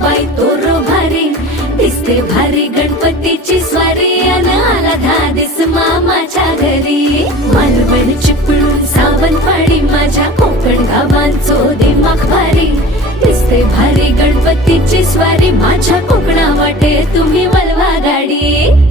बाई तोरो भारी दिसते भारी गणपतीची स्वारी अन आला धादिस मामाच्या घरी मालवण चिपळूण सावंतवाडी माझ्या कोकण गावांचो दिमाग भारी दिसते भारी गणपतीची स्वारी माझ्या कोकणा वाटे तुम्ही वलवा गाडी।